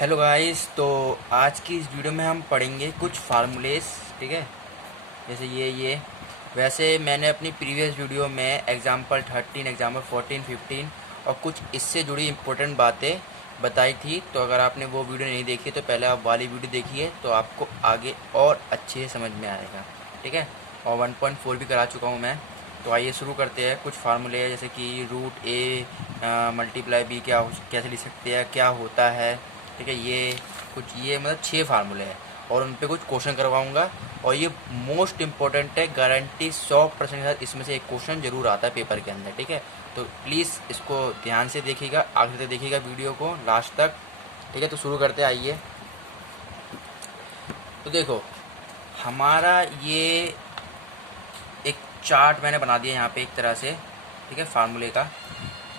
Hello guys. तो आज की इस वीडियो में हम पढ़ेंगे कुछ फार्मूलेस। ठीक है, जैसे ये वैसे मैंने अपनी प्रीवियस वीडियो में एग्जांपल 13, एग्जांपल 14, 15 और कुछ इससे जुड़ी इम्पोर्टेंट बातें बताई थी। तो अगर आपने वो वीडियो नहीं देखी तो पहले आप वाली वीडियो देखिए, तो आपको आगे और अच्छे से समझ में आएगा। ठीक है, और 1.4 भी करा चुका हूँ मैं। तो आइए शुरू करते हैं। कुछ फार्मूले जैसे कि रूट ए मल्टीप्लाई बी कैसे लिख सकते हैं, क्या होता है। ठीक है, ये मतलब 6 फार्मूले हैं और उन पे कुछ क्वेश्चन करवाऊंगा। और ये मोस्ट इम्पोर्टेंट है, गारंटी 100% के साथ इसमें से एक क्वेश्चन जरूर आता है पेपर के अंदर। ठीक है, तो प्लीज़ इसको ध्यान से देखिएगा, आखिर तक देखिएगा वीडियो को लास्ट तक। ठीक है, तो शुरू करते हैं। आइए, तो देखो हमारा ये एक चार्ट मैंने बना दिया यहाँ पे एक तरह से। ठीक है, फार्मूले का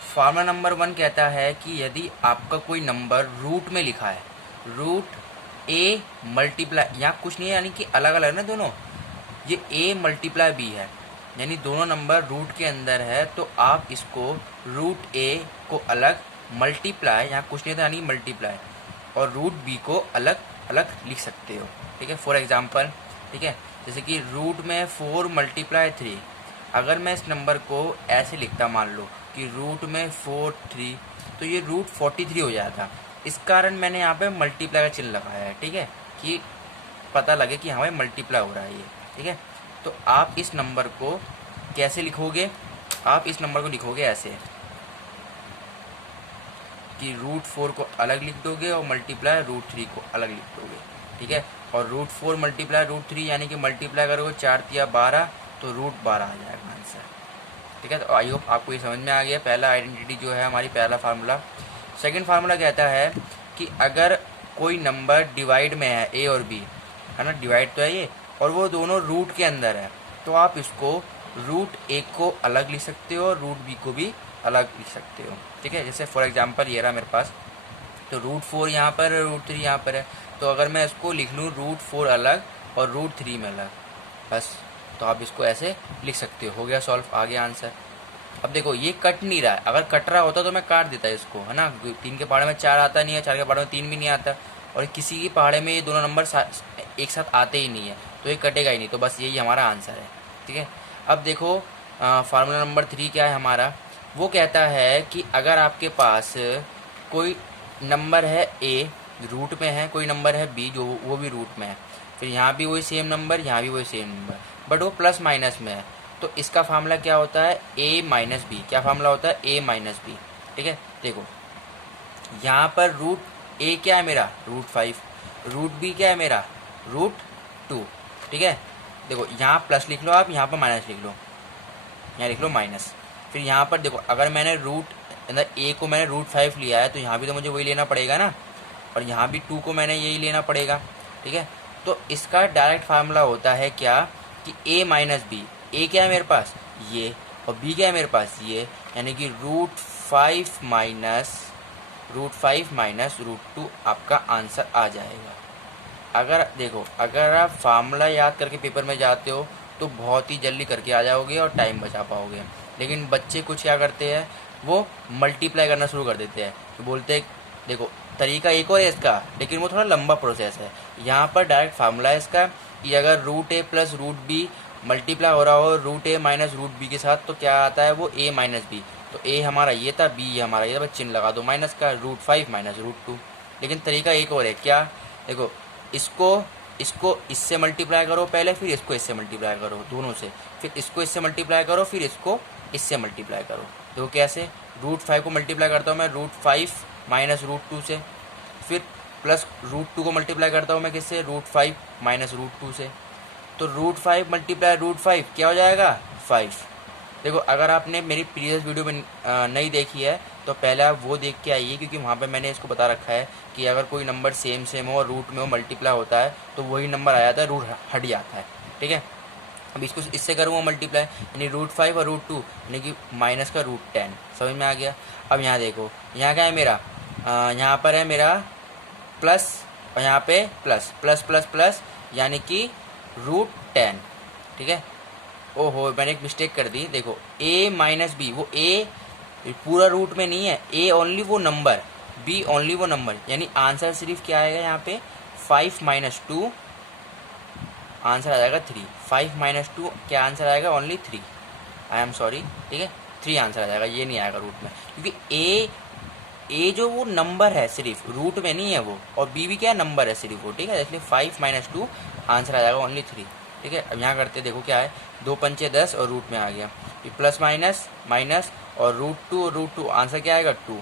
फार्मूला नंबर 1 कहता है कि यदि आपका कोई नंबर रूट में लिखा है, रूट ए मल्टीप्लाई, यहाँ कुछ नहीं है यानी कि अलग अलग ना दोनों, ये ए मल्टीप्लाई बी है यानी दोनों नंबर रूट के अंदर है, तो आप इसको रूट ए को अलग मल्टीप्लाई, यहाँ कुछ नहीं था यानी मल्टीप्लाई, और रूट बी को अलग अलग लिख सकते हो। ठीक है, फॉर एग्जांपल, ठीक है, जैसे कि रूट में 4 मल्टीप्लाई 3, अगर मैं इस नंबर को ऐसे लिखता, मान लो कि रूट में 4 3, तो ये रूट 43 हो जाता। इस कारण मैंने यहाँ पे मल्टीप्लाई का चिन्ह लगाया है। ठीक है, कि पता लगे कि हमें मल्टीप्लाई हो रहा है ये। ठीक है, तो आप इस नंबर को कैसे लिखोगे, आप इस नंबर को लिखोगे ऐसे कि रूट 4 को अलग लिख दोगे और मल्टीप्लाई रूट 3 को अलग लिख दोगे। ठीक है, और रूट 4 मल्टीप्लाई रूट 3 यानी कि मल्टीप्लाई करोगे 4 तिया 12, तो रूट 12 आ जाएगा आंसर। ठीक है, तो आई होप आपको ये समझ में आ गया पहला आइडेंटिटी जो है हमारी, पहला फार्मूला। सेकंड फार्मूला कहता है कि अगर कोई नंबर डिवाइड में है, ए और बी है ना, डिवाइड तो है ये, और वो दोनों रूट के अंदर है, तो आप इसको रूट ए को अलग लिख सकते हो और रूट बी को भी अलग लिख सकते हो। ठीक है, जैसे फॉर एग्जांपल ये रहा मेरे पास, तो रूट 4 यहाँ पर है, रूट 3 यहाँ पर है, तो अगर मैं इसको लिख लूँ रूट 4 अलग और रूट 3 में अलग, बस, तो आप इसको ऐसे लिख सकते हो गया सॉल्व, आ गया आंसर। अब देखो ये कट नहीं रहा है, अगर कट रहा होता तो मैं काट देता इसको, है ना। 3 के पहाड़े में 4 आता नहीं है, 4 के पहाड़े में 3 भी नहीं आता, और किसी की पहाड़े में ये दोनों नंबर एक साथ आते ही नहीं है, तो ये कटेगा ही नहीं, तो बस यही हमारा आंसर है। ठीक है, अब देखो फार्मूला नंबर 3 क्या है हमारा, वो कहता है कि अगर आपके पास कोई नंबर है ए, रूट में है, कोई नंबर है बी जो वो भी रूट में है, फिर यहाँ भी वही सेम नंबर, यहाँ भी वही सेम नंबर, बट वो प्लस माइनस में है, तो इसका फार्मूला क्या होता है, ए माइनस बी। क्या फार्मूला होता है, ए माइनस बी। ठीक है, देखो यहाँ पर रूट ए क्या है मेरा, रूट 5, रूट बी क्या है मेरा, रूट 2। ठीक है, देखो यहाँ प्लस लिख लो आप, यहाँ पर माइनस लिख लो, यहाँ लिख लो माइनस। फिर यहाँ पर देखो अगर मैंने रूट अंदर ए को मैंने रूट 5 लिया है, तो यहाँ भी तो मुझे वही लेना पड़ेगा ना, और यहाँ भी 2 को मैंने यही लेना पड़ेगा। ठीक है, तो इसका डायरेक्ट फार्मूला होता है क्या, कि ए माइनस बी। ए क्या है मेरे पास, ये, और बी क्या है मेरे पास, ये, यानी कि रूट 5 माइनस रूट 2 आपका आंसर आ जाएगा। अगर देखो अगर आप फार्मूला याद करके पेपर में जाते हो तो बहुत ही जल्दी करके आ जाओगे और टाइम बचा पाओगे, लेकिन बच्चे कुछ क्या करते हैं, वो मल्टीप्लाई करना शुरू कर देते हैं, तो बोलते हैं, देखो तरीका एक और है इसका, लेकिन वो थोड़ा लंबा प्रोसेस है। यहाँ पर डायरेक्ट फार्मूला है इसका कि अगर root A plus root B multiply हो रहा हो रूट ए माइनस रूट बी के साथ, तो क्या आता है, वो ए माइनस बी। तो ए हमारा ये था, बी हमारा ये था, बस चिन्ह लगा दो माइनस का, रूट 5 माइनस रूट 2। लेकिन तरीका एक और है, क्या, देखो इसको इसको इससे मल्टीप्लाई करो पहले, फिर इसको इससे मल्टीप्लाई करो, दोनों से, फिर इसको इससे मल्टीप्लाई करो, फिर इसको इससे मल्टीप्लाई करो। तो कैसे, रूट 5 को मल्टीप्लाई करता हूँ मैं रूट 5 माइनस रूट 2 से, फिर प्लस रूट 2 को मल्टीप्लाई करता हूँ मैं किससे, रूट 5 माइनस रूट 2 से, तो रूट 5 मल्टीप्लाई रूट 5 क्या हो जाएगा, 5। देखो अगर आपने मेरी प्रीवियस वीडियो में नहीं देखी है तो पहले आप वो देख के आइए, क्योंकि वहाँ पे मैंने इसको बता रखा है कि अगर कोई नंबर सेम हो और रूट में हो मल्टीप्लाई होता है तो वही नंबर आ जाता है, रूट हट जाता है। ठीक है, अब इसको इससे करूँगा मल्टीप्लाई, यानी रूट 5 और रूट 2 यानी कि माइनस का रूट 10, समझ में आ गया। अब यहाँ देखो, यहाँ क्या है मेरा, यहाँ पर है मेरा प्लस, और यहाँ पे प्लस प्लस प्लस प्लस, यानी कि रूट 10। ठीक है, ओहो मैंने एक मिस्टेक कर दी, देखो ए माइनस बी, वो ए पूरा रूट में नहीं है, ए ओनली वो नंबर बी ओनली वो नंबर, यानी आंसर सिर्फ क्या आएगा यहाँ पे 5 माइनस 2, आंसर आ जाएगा 3। 5 माइनस 2 क्या आंसर आएगा? ओनली 3। आई एम सॉरी, ठीक है, 3 आंसर आ जाएगा, ये नहीं आएगा रूट में, क्योंकि ए जो वो नंबर है सिर्फ, रूट में नहीं है वो, और बी भी क्या नंबर है सिर्फ वो, ठीक है, इसलिए 5 माइनस 2 आंसर आ जाएगा ओनली 3, ठीक है। अब यहाँ करते देखो क्या है, 2 पंचे 10 और रूट में आ गया, प्लस माइनस माइनस और रूट टू आंसर क्या आएगा 2।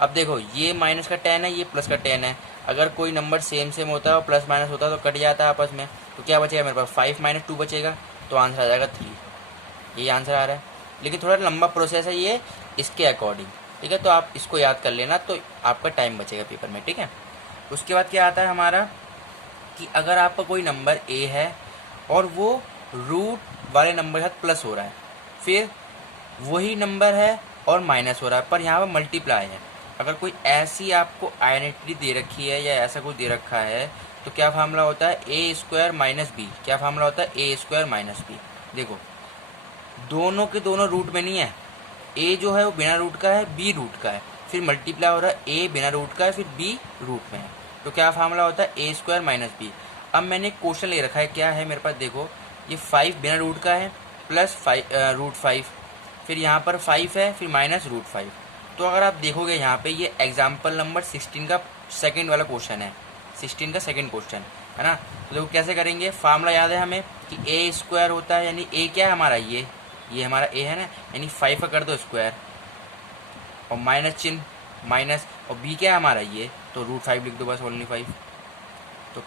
अब देखो ये माइनस का 10 है, ये प्लस का 10 है, अगर कोई नंबर सेम होता है और प्लस माइनस होता है तो कट जाता है आपस में, तो क्या बचेगा मेरे पास 5 माइनस 2 बचेगा, तो आंसर आ जाएगा 3। ये आंसर आ रहा है, लेकिन थोड़ा लंबा प्रोसेस है ये इसके अकॉर्डिंग, ठीक है, तो आप इसको याद कर लेना तो आपका टाइम बचेगा पेपर में, ठीक है। उसके बाद क्या आता है हमारा कि अगर आपका कोई नंबर ए है और वो रूट वाले नंबर के साथ प्लस हो रहा है, फिर वही नंबर है और माइनस हो रहा है, पर यहाँ पर मल्टीप्लाई है। अगर कोई ऐसी आपको आइडेंटिटी दे रखी है या ऐसा कुछ दे रखा है तो क्या फार्मूला होता है? ए स्क्वायर माइनस बी। क्या फार्मूला होता है? ए स्क्वायर माइनस बी। देखो दोनों के दोनों रूट में नहीं है, ए जो है वो बिना रूट का है, बी रूट का है, फिर मल्टीप्लाई हो रहा है, ए बिना रूट का है, फिर बी रूट में है, तो क्या फार्मूला होता है? ए स्क्वायर माइनस बी। अब मैंने क्वेश्चन ले रखा है, क्या है मेरे पास, देखो ये 5 बिना रूट का है प्लस रूट 5, फिर यहाँ पर 5 है, फिर माइनस रूट 5। तो अगर आप देखोगे यहाँ पे ये एग्जाम्पल नंबर 16 का सेकंड वाला क्वेश्चन है, 16 का सेकंड क्वेश्चन है ना। तो देखो कैसे करेंगे, फार्मूला याद है हमें कि ए स्क्वायर होता है, यानी ए क्या है हमारा, ये हमारा ए है ना, यानी 5 का कर दो स्क्वायर और माइनस चिन्ह माइनस, और बी क्या है हमारा ये, तो रूट 5 लिख दो बस, ओनली 5। तो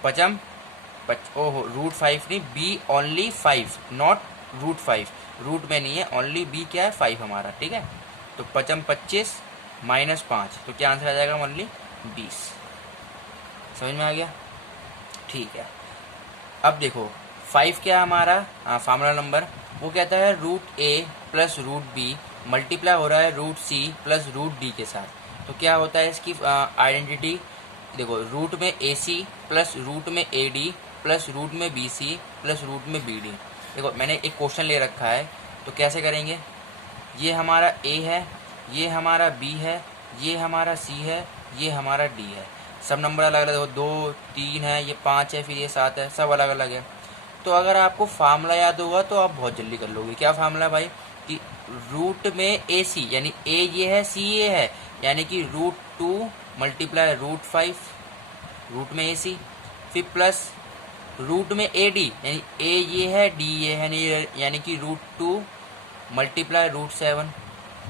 ओहो रूट 5 नहीं, B only 5 not root 5, root में नहीं है, ओनली बी क्या है 5 हमारा, ठीक है। तो 5 25 माइनस 5, तो क्या आंसर आ जाएगा? ओनली 20। समझ में आ गया? ठीक है। अब देखो 5 क्या हमारा फार्मूला नंबर, वो कहता है root A plus root B multiply हो रहा है root C plus root D के साथ। तो क्या होता है इसकी आइडेंटिटी, देखो रूट में ए सी प्लस रूट में ए डी प्लस रूट में बी सी प्लस रूट में बी डी। देखो मैंने एक क्वेश्चन ले रखा है, तो कैसे करेंगे, ये हमारा ए है, ये हमारा बी है, ये हमारा सी है, ये हमारा डी है, सब नंबर अलग अलग, देखो 2 3 है, ये 5 है, फिर ये 7 है, सब अलग अलग है। तो अगर आपको फार्मूला याद होगा तो आप बहुत जल्दी कर लोगे। क्या फार्मूला भाई, कि रूट में ए सी, यानी ए ये है, सी ये है, यानी कि रूट 2 मल्टीप्लाई रूट 5, रूट में ए सी, फिर प्लस रूट में ए डी, यानी ए ये है, डी ये है, यानी कि रूट 2 मल्टीप्लाई रूट 7,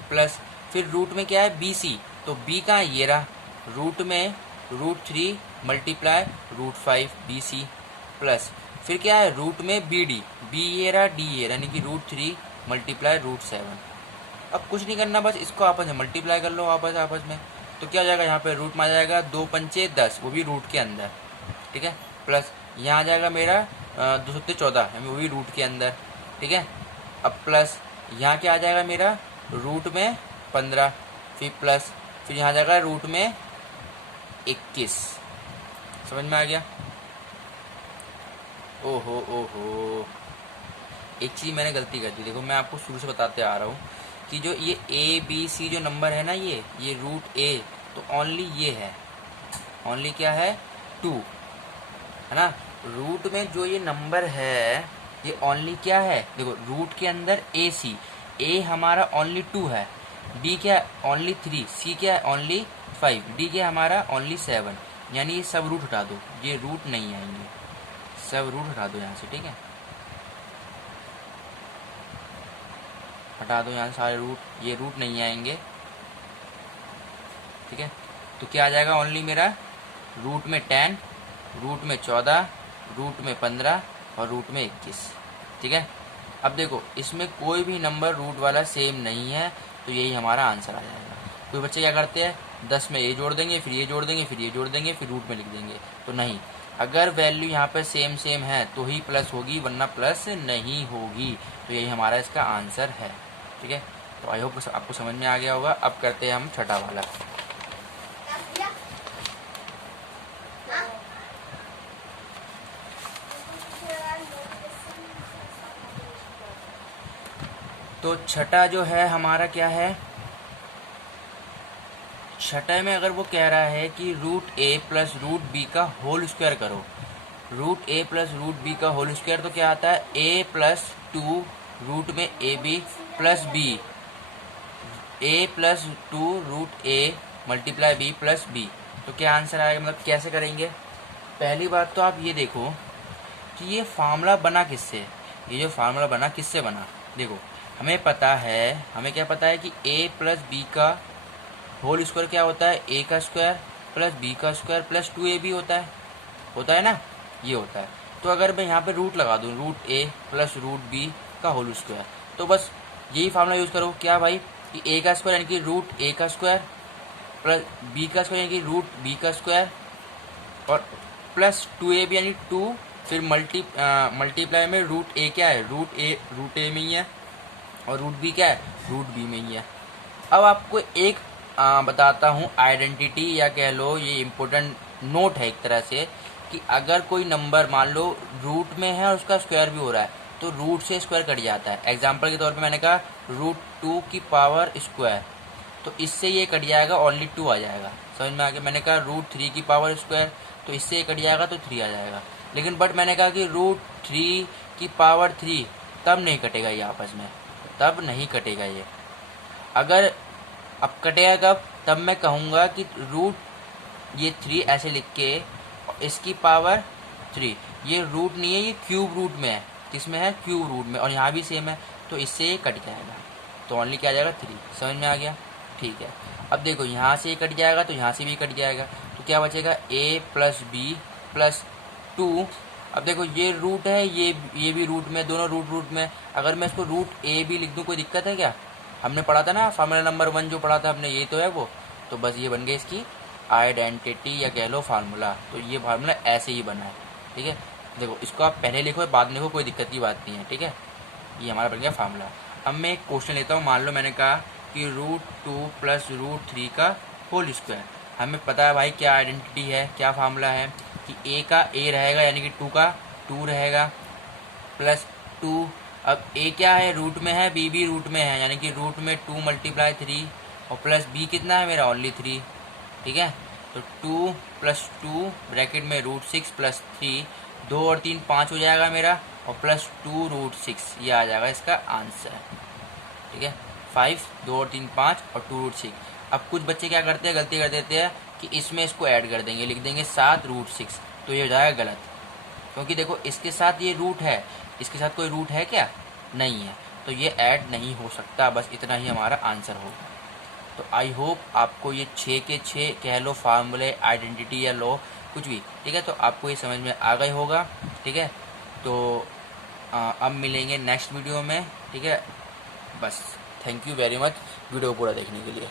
प्लस फिर रूट में क्या है बी सी, तो बी कहाँ ये रहा, रूट में root 3 multiply root 5 B C, plus फिर क्या है रूट में बी डी, बी ये रहा, डी ये रहा, यानी कि रूट 3 मल्टीप्लाई रूट 7। अब कुछ नहीं करना, बस इसको आपस में मल्टीप्लाई कर लो आपस में, तो क्या हो जाएगा, यहाँ पे रूट में आ जाएगा 2 पंचे 10, वो भी रूट के अंदर, ठीक है, प्लस यहाँ आ जाएगा मेरा 2 सत्ते 14, वो भी रूट के अंदर, ठीक है। अब प्लस यहाँ क्या आ जाएगा मेरा रूट में 15, फिर प्लस फिर यहाँ आ जाएगा रूट में 21। समझ में आ गया? ओहो एक चीज़ मैंने गलती कर दी, देखो मैं आपको शुरू से बताते आ रहा हूँ कि जो ये ए बी सी जो नंबर है ना, ये रूट ए, तो ओनली ये है, ओनली क्या है 2 है ना। रूट में जो ये नंबर है ये ओनली क्या है, देखो रूट के अंदर ए सी, ए हमारा ओनली 2 है, डी क्या ओनली 3, सी क्या ओनली 5, डी क्या हमारा ओनली 7, यानी ये सब रूट हटा दो, ये रूट नहीं आएंगे, सब रूट हटा दो यहाँ से, ठीक है, हटा दो यहाँ से सारे रूट, ये रूट नहीं आएंगे, ठीक है। तो क्या आ जाएगा ओनली मेरा रूट में 10, रूट में 14, रूट में 15 और रूट में 21, ठीक है। अब देखो इसमें कोई भी नंबर रूट वाला सेम नहीं है, तो यही हमारा आंसर आ जाएगा। कोई बच्चे क्या करते हैं 10 में ये जोड़ देंगे, फिर ये जोड़ देंगे, फिर ये जोड़ देंगे, फिर रूट में लिख देंगे, तो नहीं, अगर वैल्यू यहाँ पर सेम है तो ही प्लस होगी, वरना प्लस नहीं होगी, तो यही हमारा इसका आंसर है, ठीक है। तो आई होप आपको समझ में आ गया होगा। अब करते हैं हम छठा वाला। तो छठा जो है हमारा क्या है, छठे में अगर वो कह रहा है कि root A plus root B का होल स्क्वायर करो, root A plus root B का होल स्क्वायर तो क्या आता है, ए प्लस टू रूट में A B plus B, A plus two root A multiply B plus B. तो क्या आंसर आएगा, मतलब कैसे करेंगे। पहली बात तो आप ये देखो कि ये फार्मूला बना किससे, ये जो फार्मूला बना किससे बना। देखो हमें पता है, हमें क्या पता है कि a प्लस बी का होल स्क्वायर क्या होता है, a का स्क्वायर प्लस b का स्क्वायर प्लस 2ab होता है ना, ये होता है। तो अगर मैं यहाँ पे रूट लगा दूँ, root a plus root b का होल स्क्वायर, तो बस यही फार्मूला यूज़ करो। क्या भाई कि a का स्क्वायर यानी कि रूट a का स्क्वायर प्लस b का स्क्वायर यानी कि रूट b का स्क्वायर और प्लस 2ab यानी 2, फिर मल्टीप्लाई में रूट ए क्या है, रूट ए में ही है और रूट बी क्या है, रूट बी में ही है। अब आपको एक बताता हूँ आइडेंटिटी या कह लो ये इम्पोर्टेंट नोट है एक तरह से, कि अगर कोई नंबर मान लो रूट में है और उसका स्क्वायर भी हो रहा है तो रूट से स्क्वायर कट जाता है। एग्जाम्पल के तौर पे मैंने कहा रूट 2 की पावर स्क्वायर, तो इससे ये कट जाएगा, ओनली 2 आ जाएगा, समझ में आ गया। मैंने कहा रूट 3 की पावर स्क्वायर, तो इससे ये कट जाएगा तो 3 आ जाएगा। लेकिन बट मैंने कहा कि रूट 3 की पावर 3, तब नहीं कटेगा ये आपस में, तब नहीं कटेगा ये। अगर अब कटेगा कब, तब मैं कहूँगा कि रूट ये 3 ऐसे लिख के इसकी पावर 3, ये रूट नहीं है, ये क्यूब रूट में है, किसमें है, क्यूब रूट में, और यहाँ भी सेम है, तो इससे ये कट जाएगा, तो ओनली क्या आ जाएगा 3। समझ में आ गया, ठीक है। अब देखो यहाँ से ये कट जाएगा तो यहाँ से भी कट जाएगा, तो क्या बचेगा a प्लस बी प्लस 2। अब देखो ये रूट है, ये भी रूट में, दोनों रूट में। अगर मैं इसको रूट ए भी लिख दूँ कोई दिक्कत है क्या, हमने पढ़ा था ना फार्मूला नंबर 1 जो पढ़ा था हमने, ये तो है वो। तो बस ये बन गई इसकी आइडेंटिटी या कह लो फार्मूला। तो ये फार्मूला ऐसे ही बना है, ठीक है। देखो इसको आप पहले लिखो बाद में लिखो, कोई दिक्कत की बात नहीं है, ठीक है। ये हमारा बन गया फार्मूला। अब मैं एक क्वेश्चन लेता हूँ, मान लो मैंने कहा कि रूट 2 प्लस रूट 3 का होल स्क्वायर। हमें पता है भाई क्या आइडेंटिटी है, क्या फार्मूला है कि a का a रहेगा यानी कि 2 का 2 रहेगा प्लस 2। अब a क्या है, रूट में है, b भी रूट में है, यानी कि रूट में 2 मल्टीप्लाई 3 और प्लस b कितना है मेरा, ओनली 3, ठीक है। तो 2 प्लस 2 ब्रैकेट में रूट 6 प्लस 3, 2 और 3 5 हो जाएगा मेरा, और प्लस 2 रूट 6, ये आ जाएगा इसका आंसर, ठीक है। 5, 2 और 3 5 और 2 रूट 6। अब कुछ बच्चे क्या करते हैं, गलती कर देते हैं कि इसमें इसको ऐड कर देंगे, लिख देंगे 7 रूट 6, तो ये हो जाएगा गलत, क्योंकि देखो इसके साथ ये रूट है, इसके साथ कोई रूट है क्या, नहीं है, तो ये ऐड नहीं हो सकता। बस इतना ही हमारा आंसर होगा। तो आई होप आपको ये 6 के 6 कह लो फार्मूले, आइडेंटिटी या लॉ कुछ भी, ठीक है, तो आपको ये समझ में आ गई होगा, ठीक है। तो अब मिलेंगे नेक्स्ट वीडियो में, ठीक है। बस thank you very much video पूरा देखने के लिए।